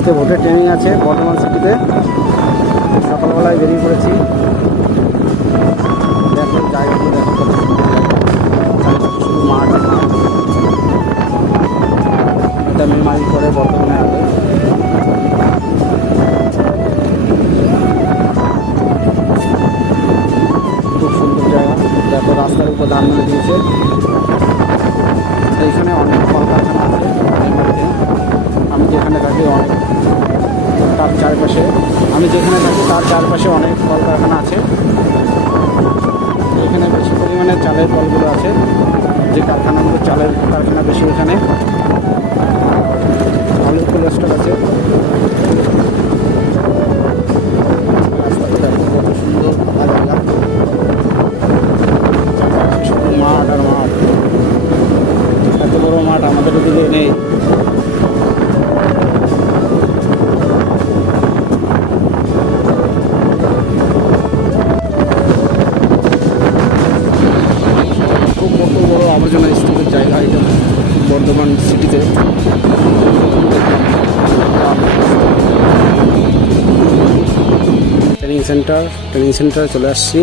আজকে ভোটের ট্রেনিং আছে বর্ধমান সিটিতে সকালবেলায় বেরিয়ে পড়েছি। করে খুব সুন্দর জায়গা। রাস্তার উপর ধান দিয়েছে। যেখানে থাকি অনেক। তার চারপাশে, আমি যেখানে থাকি তার চারপাশে অনেক কলকারখানা আছে। এখানে বেশি পরিমাণে চালের কলগুলো আছে। যে কারখানাগুলো চালের কারখানা বেশি এখানে আলুর কোলেস্ট্রল আছে। মাঠ আর মাঠ। এত বড় মাঠ আমাদের দিকে নেই। আবর্জনা স্তূপের জায়গা এটা বর্ধমান সিটিতে ট্রেনিং সেন্টার ট্রেনিং সেন্টারে চলে আসছি।